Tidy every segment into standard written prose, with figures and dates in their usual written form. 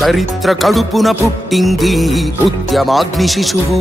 చరిత్ర కడుపున పుట్టింది ఉద్యమాగ్ని శిశువు.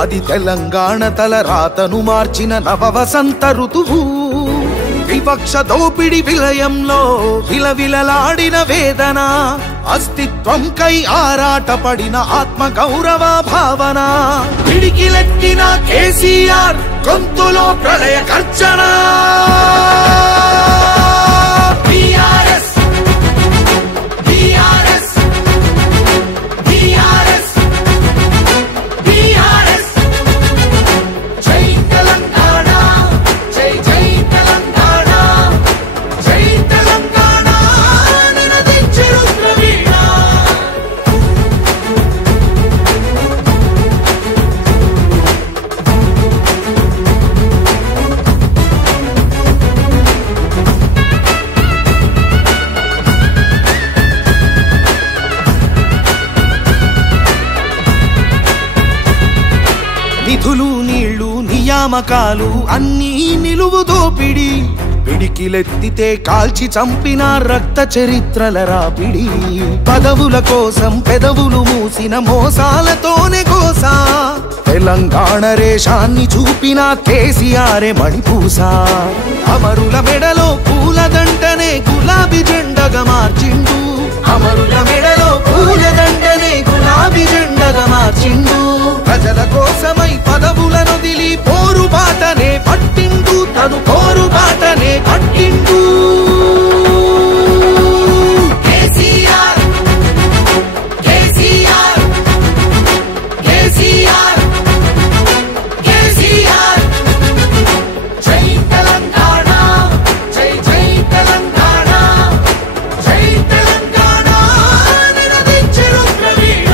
అది తెలంగాణ తలరాతను మార్చిన నవవసంత ఋతువు. వివక్ష దోపిడి విలయంలో విలవిలలాడిన వేదన, అస్తిత్వంకై ఆరాటపడిన ఆత్మ గౌరవ భావన. పిడికిలెత్తిన కేసీఆర్ గొంతులో ప్రళయ గర్జన. నిధులు నీళ్లు నియామకాలు అన్నీ నిలువు దోపిడి. పిడికిలెత్తితే కాల్చి చంపిన రక్త చరిత్రల రాపిడి. పదవుల కోసం పెదవులు మూసిన మోసాలతోనే గోస. తెలంగాణ రేషాన్ని చూపిన కేసీఆర్ మణిపూస. అమరుల మెడలో పూలదండనే గులాబీ జెండగా మార్చిండు. అమరుల మెడలో పూలదండనే గులాబీ జెండగా మార్చిండు. ప్రజల కోసమై పదవులను దిలి పోరుబాటనే పట్టిండు. తను పోరుబాటనే పట్టిండు. కేసీఆర్ కేసీఆర్ కేసీఆర్ కేసీఆర్. జై తెలంగాణ జై జై తెలంగాణ జై తెలంగాణ నినదించెను ప్రవీణ.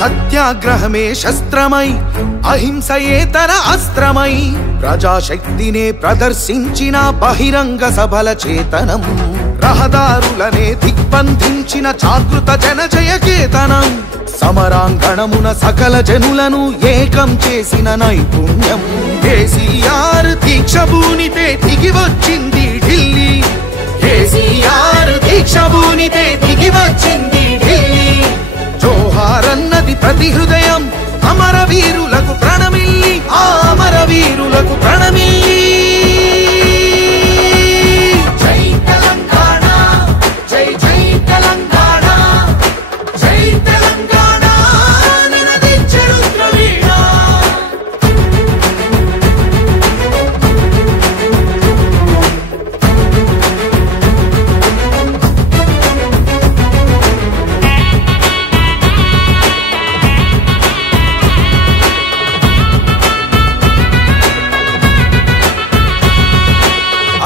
సత్యాగ్రహమే శస్త్రమై అహింసయేతర అస్త్రమై ప్రజాశక్తినే ప్రదర్శించిన బహిరంగ సభల చేతనం. రహదారులనే దిగ్బంధించిన జాగృత జనజయ కేతనం. సమరాంగణమున సకల జనులను ఏకం చేసిన నైపుణ్యం. కేసీఆర్ దీక్ష భూనితే దిగి వచ్చింది ఢిల్లీ. కేసీఆర్ దీక్ష భూనితే దిగి వచ్చింది ఢిల్లీ. జోహారన్నది ప్రతి హృదయం అమరవీరులకు ప్రణమిల్లి. ఆ అమరవీరులకు ప్రణమిల్లి. జై తెలంగాణ జై జై తెలంగాణ జై తెలంగాణ నినదించెను ప్రవీణ.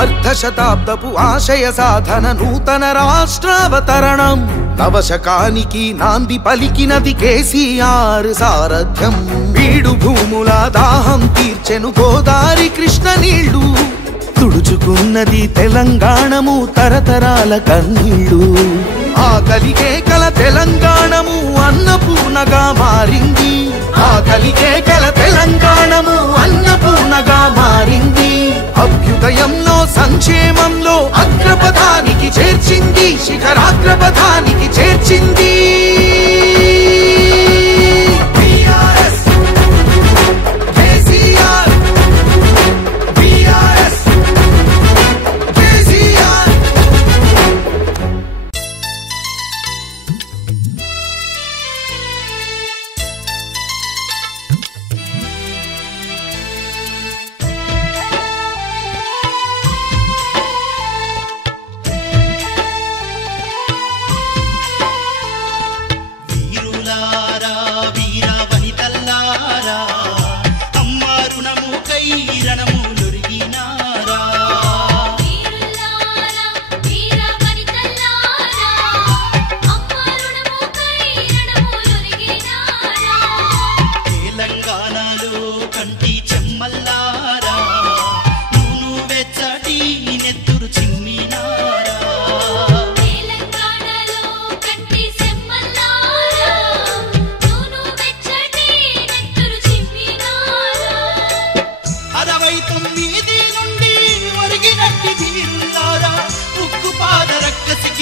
అర్ధశతాబ్దపు ఆశయ సాధన నూతన రాష్ట్రావతరణం. నవశకానికి నాంది పలికినది కేసీఆర్ సారథ్యం. బీడు భూముల దాహం తీర్చెను గోదారి కృష్ణ నీళ్లు. తుడుచుకున్నది తెలంగాణము తరతరాల కన్నీళ్లు. ఆకలికే కల తెలంగాణము అన్నపూర్ణగా మారింది. ఆకలికే కల తెలంగాణము అన్నపూర్ణగా మారింది. అభ్యుదయంలో సంక్షేమంలో అగ్రపథానికి చేర్చింది. శిఖరాగ్రపథానికి చేర్చింది.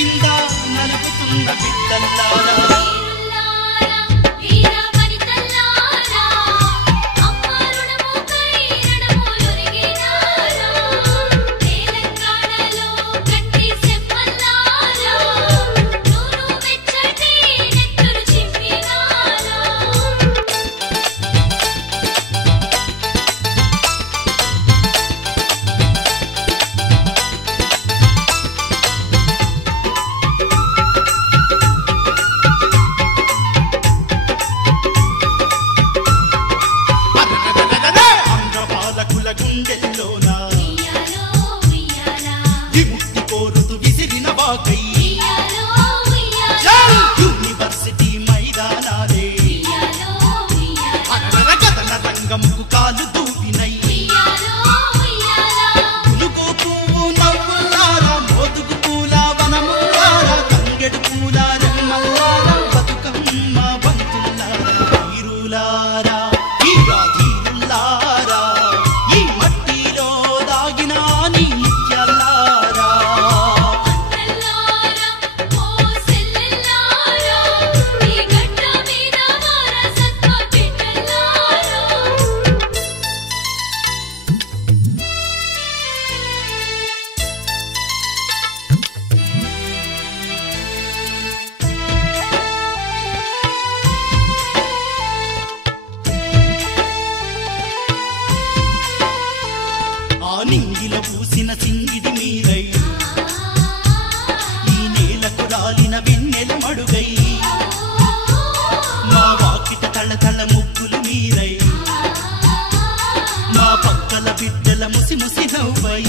కింద నలుగుతున్న బిడ్డల్లారా యూనివర్సిటీ మైదానాలే కథన రంగంకు కాలు దూపినై పులుగు పువ్వు నవ్వులారా మోదుగు పూల వనములారా తంగెడు పూల రెమ్మల్లారా బతుకమ్మ బంతులారా వీరులారా వీరాధీరులారా ఈ మట్టిలో దాగిన నీ ముత్యాలారా నింగిల పూసిన సింగిడి మీరై ఈ నేలకు రాలిన వెన్నెల మడుగై మా వాకిట తళతళ ముగ్గులు మీరై మా పక్కల బిడ్డల ముసి ముసి నవ్వై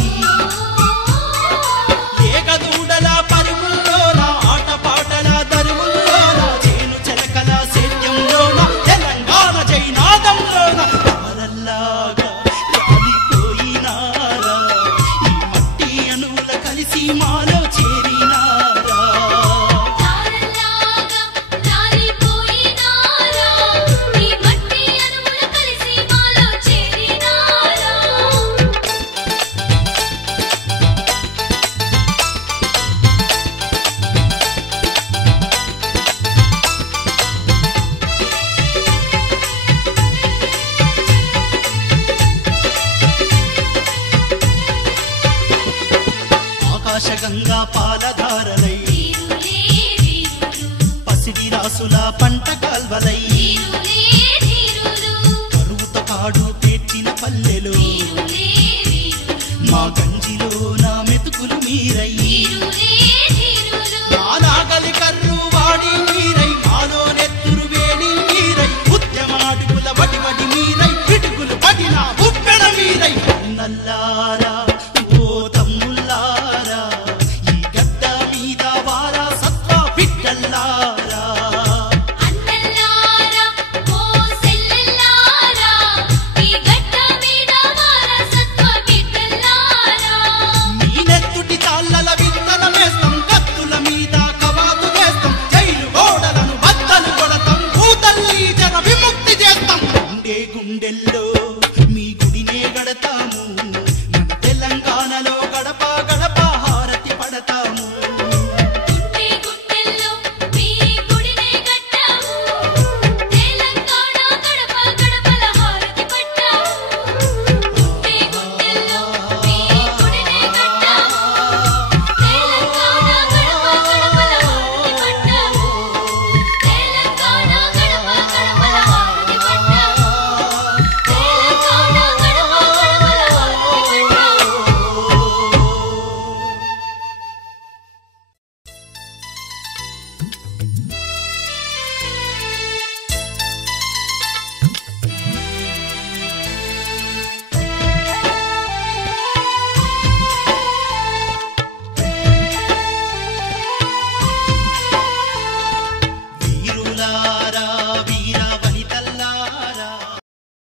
ఏకదూడల పరుగుల్లోన ఆటపాటల దరువుల్లోన చేను చెలకల సేద్యంలోన తెలంగాణ జైనాదంలోన అమరల్లాగా మాలో చేరినారా ఆకాశగంగా పాలధారలై పసిడి రాసుల పంట కాల్వలై కరువుతో కాడు పేర్చిన పల్లెలు